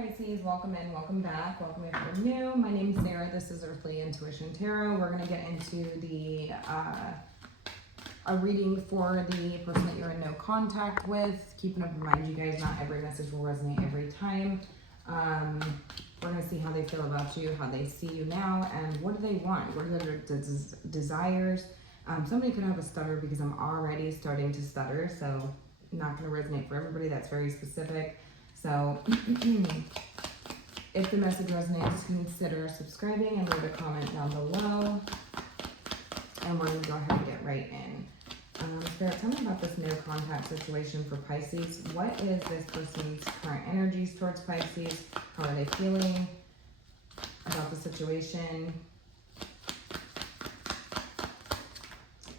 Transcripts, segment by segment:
Pisces, welcome in, welcome back, welcome if you're new. My name is Sarah. This is Earthly Intuition Tarot. We're going to get into the a reading for the person that you're in no contact with. Keeping up in mind, you guys, not every message will resonate every time. We're going to see how they feel about you, how they see you now, and what do they want? What are their desires? Somebody could have a stutter because I'm already starting to stutter, so not going to resonate for everybody. That's very specific. So if the message resonates, consider subscribing and leave a comment down below. And we're going to go ahead and get right in. Spirit, tell me about this no contact situation for Pisces. What is this person's current energies towards Pisces? How are they feeling about the situation?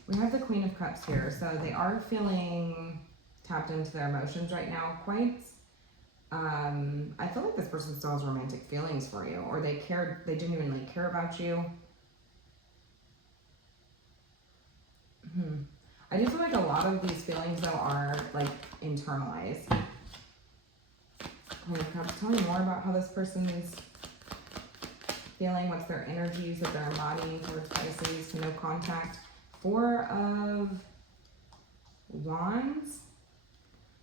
We have the Queen of Cups here. So they are feeling tapped into their emotions right now quite. I feel like this person still has romantic feelings for you, or they genuinely care about you. I do feel like a lot of these feelings though are like internalized. Tell me more about how this person is feeling. What's their energies that they're embodying towards Pisces? No contact. Four of Wands.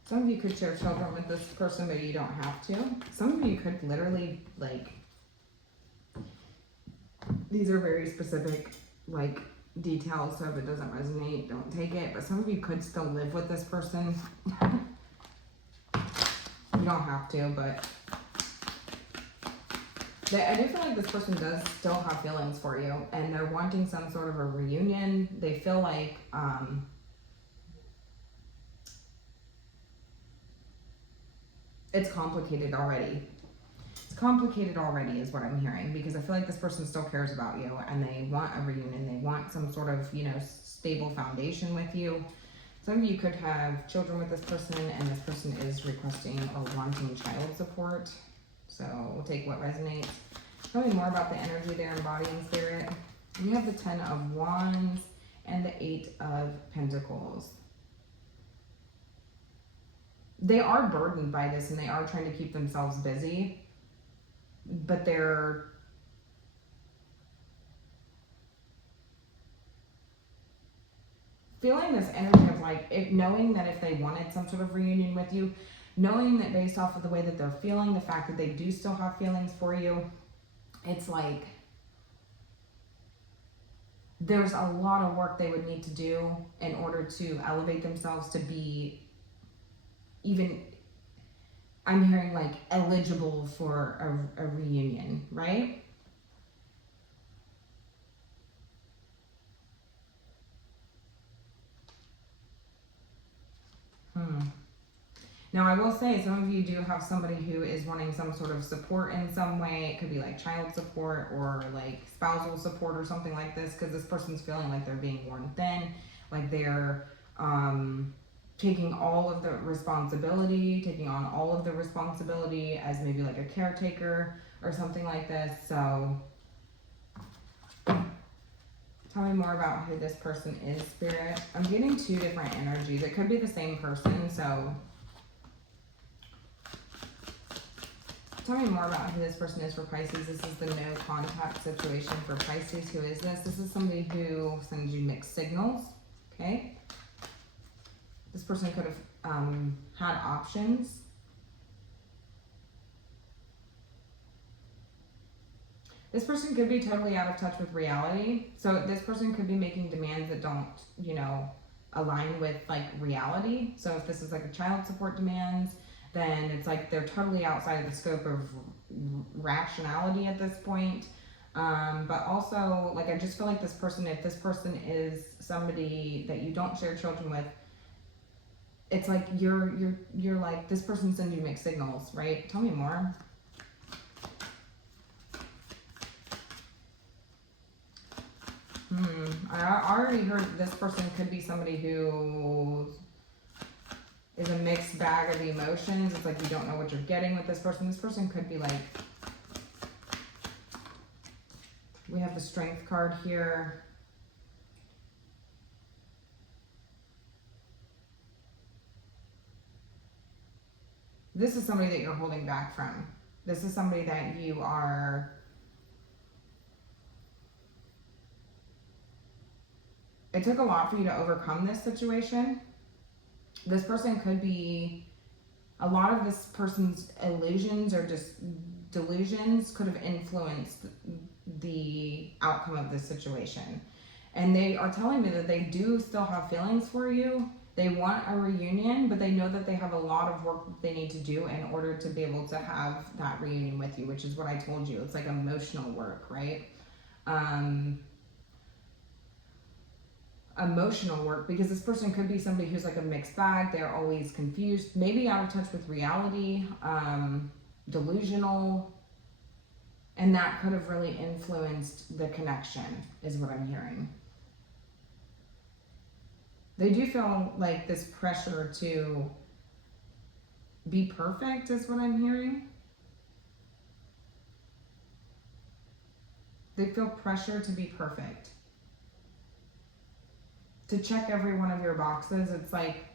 Some of you could share children with this person, but you don't have to. Some of you could literally, like, these are very specific, like, details, so if it doesn't resonate, don't take it. But some of you could still live with this person. You don't have to, but I do feel like this person does still have feelings for you, and they're wanting some sort of a reunion. They feel like, it's complicated already. It's complicated already is what I'm hearing, because I feel like this person still cares about you and they want a reunion. They want some sort of, stable foundation with you. Some of you could have children with this person, and this person is requesting or wanting child support. So we'll take what resonates. Tell me more about the energy they're embodying, Spirit. We have the 10 of Wands and the 8 of Pentacles. They are burdened by this, and they are trying to keep themselves busy, but they're feeling this energy of like, knowing that if they wanted some sort of reunion with you, knowing that based off of the way that they're feeling, the fact that they do still have feelings for you, it's like there's a lot of work they would need to do in order to elevate themselves to be even, I'm hearing like eligible for a reunion, right? Now I will say some of you do have somebody who is wanting some sort of support in some way. It could be like child support or like spousal support or something like this, because this person's feeling like they're being worn thin, like they're taking all of the responsibility, taking on all of the responsibility as maybe like a caretaker or something like this. So tell me more about who this person is, Spirit. I'm getting two different energies. It could be the same person, so tell me more about who this person is for Pisces. This is the no contact situation for Pisces. Who is this? This is somebody who sends you mixed signals, okay? This person could have had options. This person could be totally out of touch with reality. So this person could be making demands that don't, align with like reality. So if this is like a child support demands, then it's like they're totally outside of the scope of rationality at this point. But also, like, I just feel like this person, if this person is somebody that you don't share children with, it's like you're like, this person sends you mixed signals, right? Tell me more. I already heard this person could be somebody who is a mixed bag of emotions. It's like you don't know what you're getting with this person. This person could be like, we have the Strength card here. This is somebody that you're holding back from. This is somebody that you are, it took a lot for you to overcome this situation. This person could be, a lot of this person's illusions or just delusions could have influenced the outcome of this situation. And they are telling me that they do still have feelings for you. They want a reunion, but they know that they have a lot of work that they need to do in order to be able to have that reunion with you, which is what I told you. It's like emotional work, right? Emotional work, because this person could be somebody who's like a mixed bag. They're always confused, maybe out of touch with reality, delusional, and that could have really influenced the connection, is what I'm hearing. They do feel like this pressure to be perfect, is what I'm hearing. They feel pressure to be perfect, to check every one of your boxes. It's like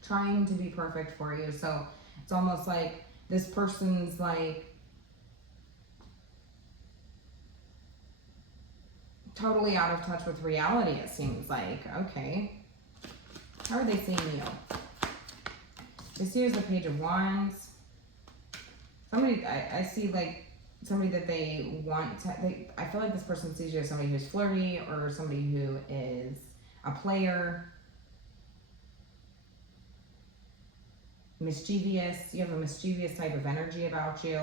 trying to be perfect for you. So it's almost like this person's like totally out of touch with reality, it seems like. Okay. How are they seeing you? They see you as the Page of Wands. Somebody, I see like somebody that they want to, I feel like this person sees you as somebody who's flirty or somebody who is a player, mischievous. You have a mischievous type of energy about you.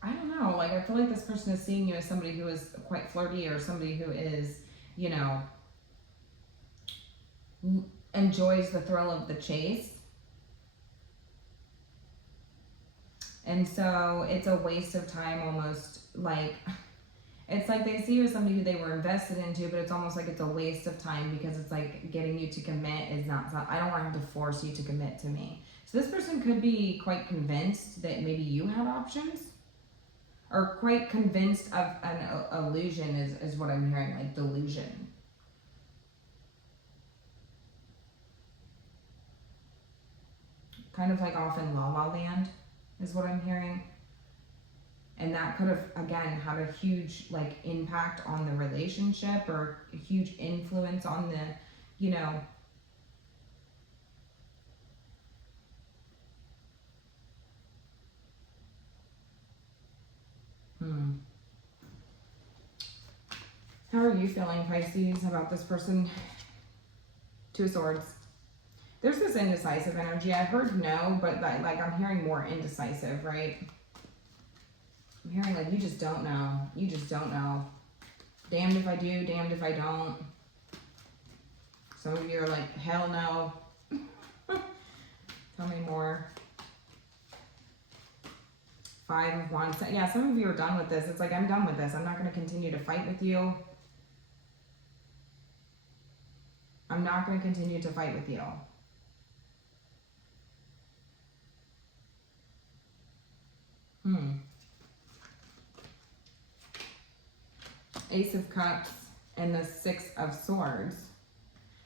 I don't know, like I feel like this person is seeing you as somebody who is quite flirty or somebody who is, you know, enjoys the thrill of the chase. And so it's a waste of time almost, like, it's like they see you as somebody who they were invested into, but it's almost like it's a waste of time because it's like getting you to commit is not, I don't want to have to force you to commit to me. So this person could be quite convinced that maybe you have options, or quite convinced of an illusion is what I'm hearing, like delusion. Kind of like off in La La Land is what I'm hearing. And that could have, again, had a huge like impact on the relationship, or a huge influence on the, you know, How are you feeling, Pisces, about this person? Two of Swords. There's this indecisive energy. I heard no, but that, like I'm hearing more indecisive, right? I'm hearing like you just don't know. You just don't know. Damned if I do, damned if I don't. Some of you are like, hell no. Tell me more. Five of Wands. Yeah, some of you are done with this. It's like, I'm done with this. I'm not going to continue to fight with you. I'm not going to continue to fight with you. Ace of Cups and the Six of Swords.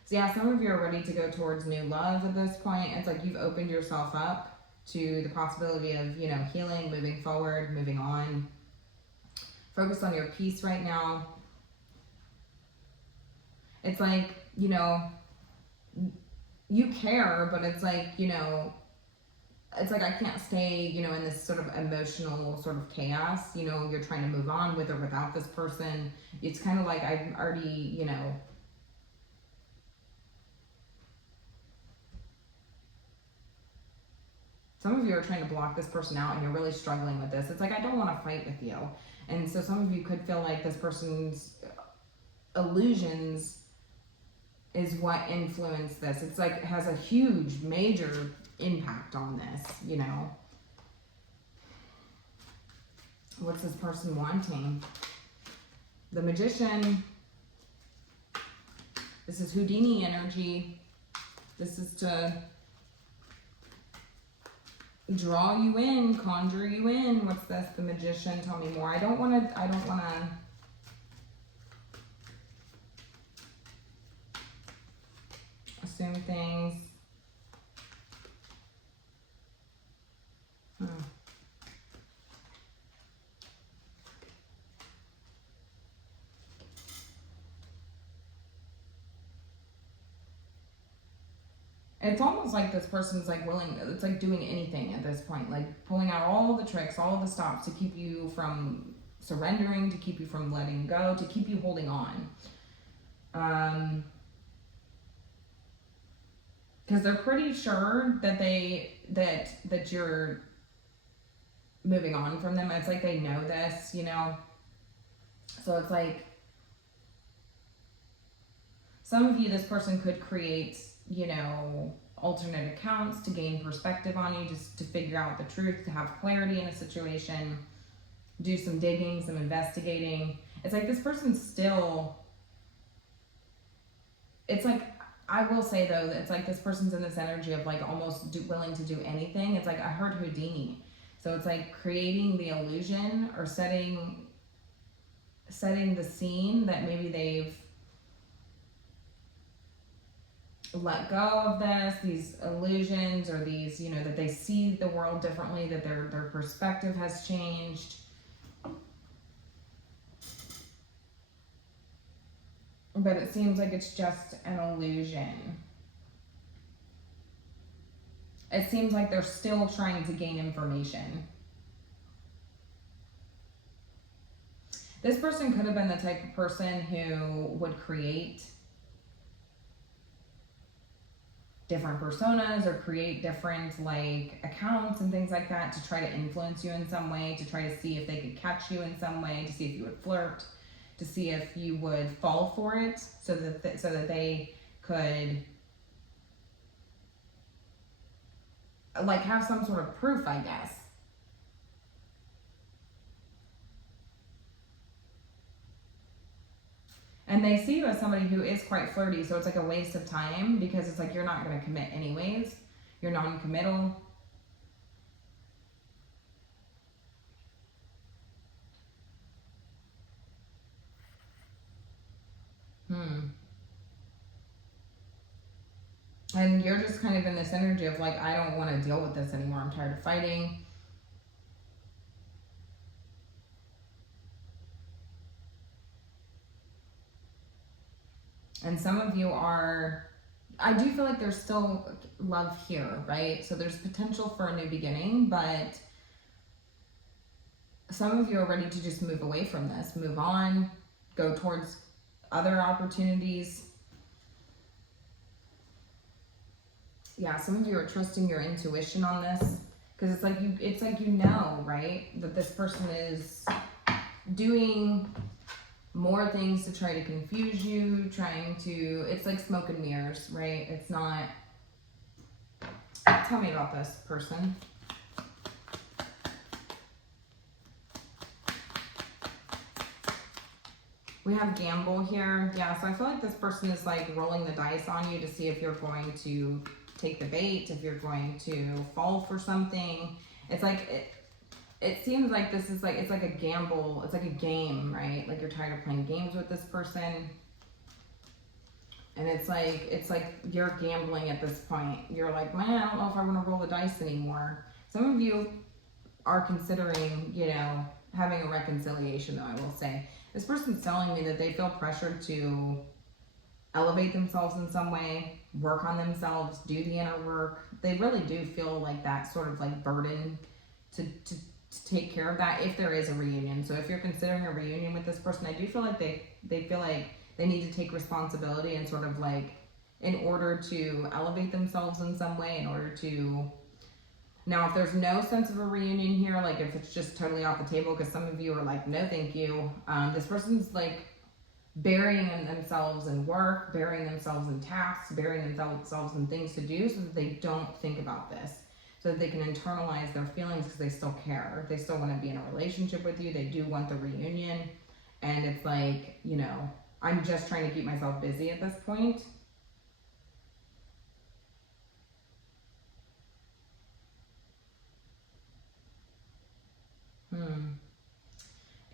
So yeah, some of you are ready to go towards new love at this point. It's like you've opened yourself up to the possibility of, you know, healing, moving forward, moving on. Focus on your peace right now. It's like, you know, you care, but it's like, you know, it's like I can't stay, you know, in this sort of emotional sort of chaos. You know, you're trying to move on with or without this person. It's kind of like I've already, you know, some of you are trying to block this person out and you're really struggling with this. It's like, I don't want to fight with you. And so some of you could feel like this person's illusions is what influenced this. It's like, it has a huge, major impact on this, you know. What's this person wanting? The Magician. This is Houdini energy. This is to draw you in, conjure you in. What's this? The Magician. Tell me more. I don't want to assume things. It's almost like this person's like willing, it's like doing anything at this point, like pulling out all the tricks, all the stops to keep you from surrendering, to keep you from letting go, to keep you holding on. Because they're pretty sure that that you're moving on from them. It's like they know this, you know. So it's like some of you, this person could create, you know, alternate accounts to gain perspective on you, just to figure out the truth, to have clarity in a situation, do some digging, some investigating. It's like this person's still, it's like, I will say though, it's like this person's in this energy of like almost willing to do anything. It's like I heard Houdini. So it's like creating the illusion or setting the scene that maybe they've let go of these illusions, or these, you know, that they see the world differently, that their perspective has changed. But it seems like it's just an illusion. It seems like they're still trying to gain information. This person could have been the type of person who would create different personas or create different like accounts and things like that to try to influence you in some way, to try to see if they could catch you in some way, to see if you would flirt, to see if you would fall for it, so that they could like have some sort of proof, I guess. And they see you as somebody who is quite flirty, so it's like a waste of time, because it's like you're not going to commit anyways. You're non-committal. And you're just kind of in this energy of like, I don't want to deal with this anymore. I'm tired of fighting. And some of you are, I do feel like there's still love here, right? So there's potential for a new beginning, but some of you are ready to just move away from this, move on, go towards other opportunities. Yeah, some of you are trusting your intuition on this, because it's like you know, right, that this person is doing more things to try to confuse you, it's like smoke and mirrors, right? It's not, tell me about this person. We have gamble here. Yeah, so I feel like this person is like rolling the dice on you to see if you're going to take the bait, if you're going to fall for something. It's like, it seems like this is like, it's like a gamble, it's like a game, right? Like you're tired of playing games with this person. And it's like you're gambling at this point. You're like, man, I don't know if I want to roll the dice anymore. Some of you are considering, you know, having a reconciliation, though, I will say. This person's telling me that they feel pressured to elevate themselves in some way, work on themselves, do the inner work. They really do feel like that sort of like burden to take care of that if there is a reunion. So if you're considering a reunion with this person, I do feel like they feel like they need to take responsibility and sort of like, in order to elevate themselves in some way, in order to, now if there's no sense of a reunion here, like if it's just totally off the table, because some of you are like, no thank you, this person's like burying themselves in work, burying themselves in tasks, burying themselves in things to do, so that they don't think about this, so that they can internalize their feelings, because they still care. They still want to be in a relationship with you. They do want the reunion. And it's like, you know, I'm just trying to keep myself busy at this point.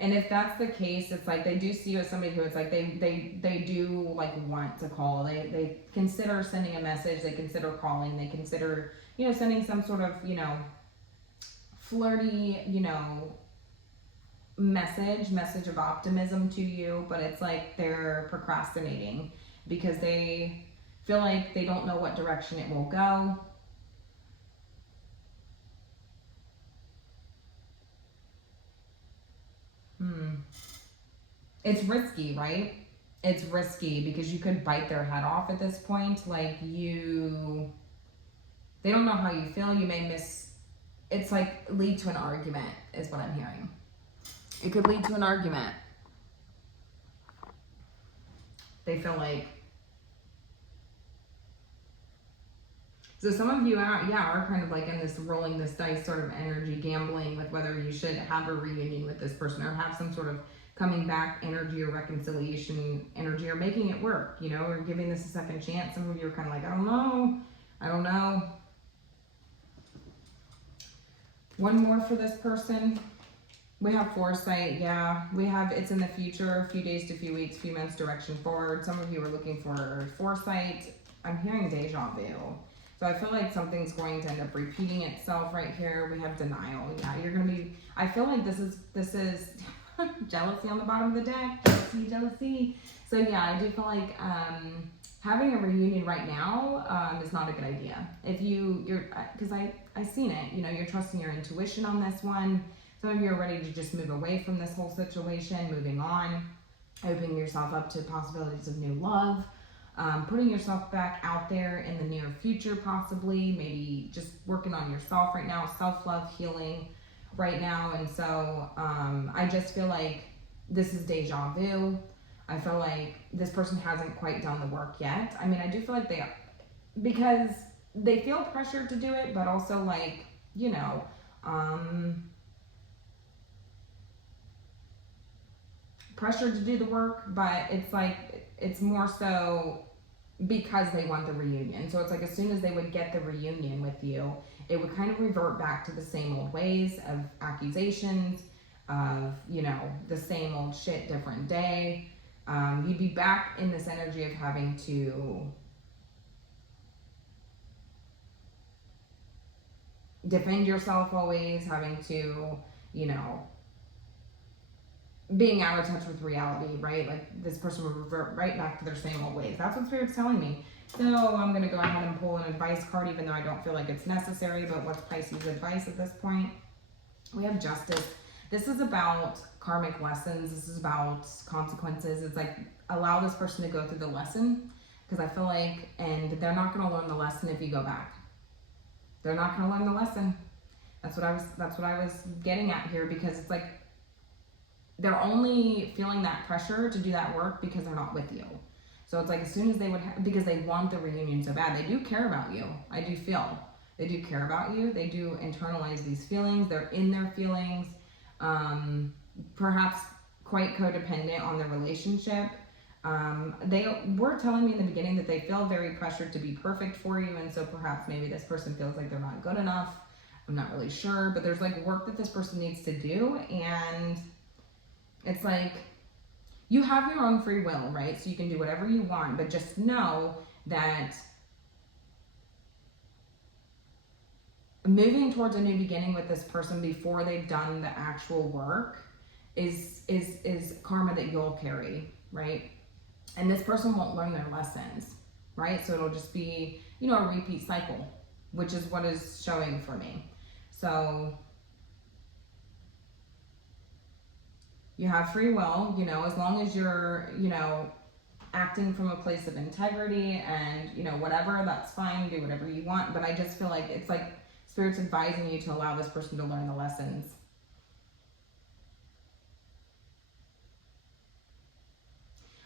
And if that's the case, it's like they do see you as somebody who it's like they do like want to call. They consider sending a message. They consider calling. They consider, you know, sending some sort of, you know, flirty, you know, message of optimism to you. But it's like they're procrastinating because they feel like they don't know what direction it will go. It's risky, right? It's risky because you could bite their head off at this point. Like they don't know how you feel. You may it's like lead to an argument is what I'm hearing. It could lead to an argument. They feel like, so some of you are kind of like in this rolling this dice sort of energy, gambling with whether you should have a reunion with this person or have some sort of coming back energy or reconciliation energy or making it work, you know, or giving this a second chance. Some of you are kind of like, I don't know. One more for this person. We have foresight, yeah. We have it's in the future, a few days to a few weeks, few months, direction forward. Some of you are looking for foresight. I'm hearing deja vu. So I feel like something's going to end up repeating itself right here. We have denial. Yeah, you're going to be, I feel like this is jealousy on the bottom of the deck. Jealousy. So yeah, I do feel like having a reunion right now is not a good idea. If you're, because I seen it, you know, you're trusting your intuition on this one. Some of you are ready to just move away from this whole situation, moving on, opening yourself up to possibilities of new love. Putting yourself back out there in the near future, possibly, maybe just working on yourself right now, self-love, healing right now. And so I just feel like this is deja vu. I feel like this person hasn't quite done the work yet. I mean, I do feel like they are, because they feel pressured to do it, but also like, you know, pressured to do the work, but it's like, it's more so because they want the reunion. So it's like as soon as they would get the reunion with you, it would kind of revert back to the same old ways of accusations, of, you know, the same old shit, different day. You'd be back in this energy of having to defend yourself always, having to, you know, being out of touch with reality, right? Like this person would revert right back to their same old ways. That's what Spirit's telling me. So I'm going to go ahead and pull an advice card, even though I don't feel like it's necessary. But what's Pisces advice at this point? We have justice. This is about karmic lessons. This is about consequences. It's like allow this person to go through the lesson, because I feel like, and they're not going to learn the lesson if you go back. They're not going to learn the lesson. That's what I was getting at here, because it's like they're only feeling that pressure to do that work because they're not with you. So it's like as soon as they would, because they want the reunion so bad, they do care about you. I do feel they do care about you. They do internalize these feelings. They're in their feelings, perhaps quite codependent on the relationship. They were telling me in the beginning that they feel very pressured to be perfect for you, and so perhaps maybe this person feels like they're not good enough. I'm not really sure, but there's like work that this person needs to do, and it's like you have your own free will, right? So you can do whatever you want, but just know that moving towards a new beginning with this person before they've done the actual work is karma that you'll carry, right? And this person won't learn their lessons, right? So it'll just be, you know, a repeat cycle, which is what is showing for me. So you have free will, you know, as long as you're, you know, acting from a place of integrity and, you know, whatever, that's fine, do whatever you want. But I just feel like it's like Spirit's advising you to allow this person to learn the lessons.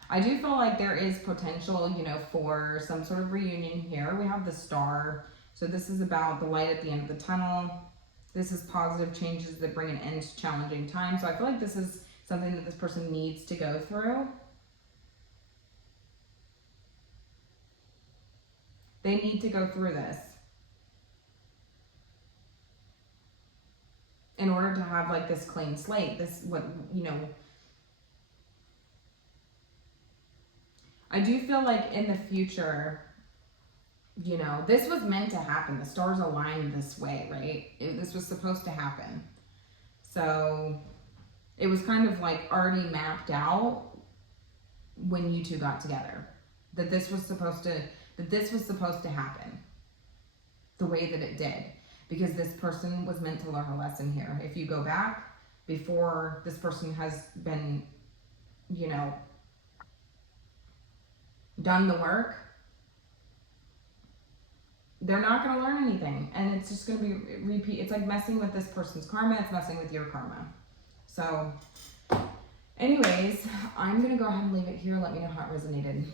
I do feel like there is potential, you know, for some sort of reunion here. We have the Star. So this is about the light at the end of the tunnel. This is positive changes that bring an end to challenging times. So I feel like this is something that this person needs to go through. They need to go through this. in order to have like this clean slate. This, what, you know, I do feel like in the future, you know, this was meant to happen. The stars aligned this way, right? This was supposed to happen. So it was kind of like already mapped out when you two got together, that this was supposed to happen the way that it did, because this person was meant to learn a lesson here. If you go back before, this person has been, you know, done the work, they're not going to learn anything, and it's just going to be repeat. It's like messing with this person's karma. It's messing with your karma. So anyways, I'm going to go ahead and leave it here. Let me know how it resonated.